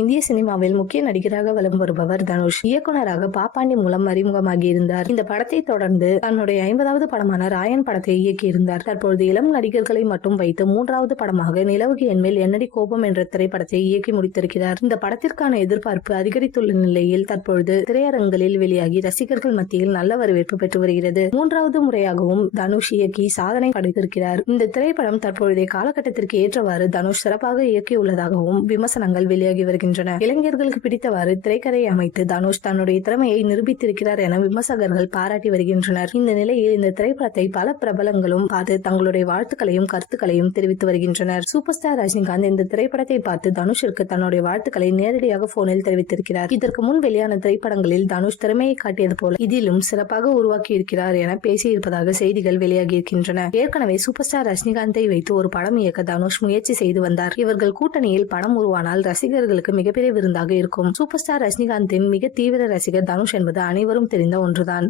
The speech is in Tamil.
இந்திய சினிமாவில் முக்கிய நடிகராக வலம் வருபவர் தனுஷ். இயக்குனராக பாப்பாண்டி மூலம் அறிமுகமாகி இருந்தார் இந்த படத்தை தொடர்ந்து தன்னுடைய ஐம்பதாவது படமான ராயன் படத்தை இயக்கியிருந்தார். தற்பொழுது இளம் நடிகர்களை மட்டும் வைத்து மூன்றாவது படமாக நிலவுக்கு என்மேல் என்னடி கோபம் என்ற திரைப்படத்தை இயக்கி முடித்திருக்கிறார். இந்த படத்திற்கான எதிர்பார்ப்பு அதிகரித்துள்ள நிலையில் தற்பொழுது திரையரங்குகளில் வெளியாகி ரசிகர்கள் மத்தியில் நல்ல வரவேற்பு பெற்று வருகிறது. மூன்றாவது முறையாகவும் தனுஷ் இயக்கி சாதனை படைத்திருக்கிறார். இந்த திரைப்படம் தற்பொழுதைய காலகட்டத்திற்கு ஏற்றவாறு தனுஷ் சிறப்பாக இயக்கியுள்ளதாகவும் விமர்சனங்கள் வெளியாகி வருகின்றன. இளைஞர்களுக்கு பிடித்தவாறு திரைக்கதையை அமைத்து தனுஷ் தன்னுடைய திறமையை நிரூபித்திருக்கிறார் என விமர்சகர்கள் பாராட்டி வருகின்றனர். இந்த நிலையில் இந்த திரைப்படத்தை பல பிரபலங்களும் பார்த்து தங்களுடைய வாழ்த்துக்களையும் கருத்துக்களையும் தெரிவித்து வருகின்றனர். சூப்பர் ஸ்டார் ரஜினிகாந்த் இந்த திரைப்படத்தை பார்த்து தனுஷிற்கு தன்னுடைய வாழ்த்துக்களை நேரடியாக போனில் தெரிவித்திருக்கிறார். இதற்கு முன் வெளியான திரைப்படங்களில் தனுஷ் திறமையை காட்டியது போல இதிலும் சிறப்பாக உருவாக்கி இருக்கிறார் என பேசியிருப்பதாக செய்திகள் வெளியாகி இருக்கின்றன ஏற்கனவே சூப்பர் ஸ்டார் ரஜினிகாந்தை வைத்து ஒரு படம் இயக்க தனுஷ் முயற்சி செய்து வந்தார். இவர்கள் கூட்டணியில் படம் உருவானால் ரசிகர்களுக்கு ரசிகர்களுக்கு மிகப்பெரிய விருந்தாக இருக்கும். சூப்பர் ஸ்டார் ரஜினிகாந்தின் மிக தீவிர ரசிகர் தனுஷ் என்பது அனைவரும் தெரிந்த ஒன்றுதான்.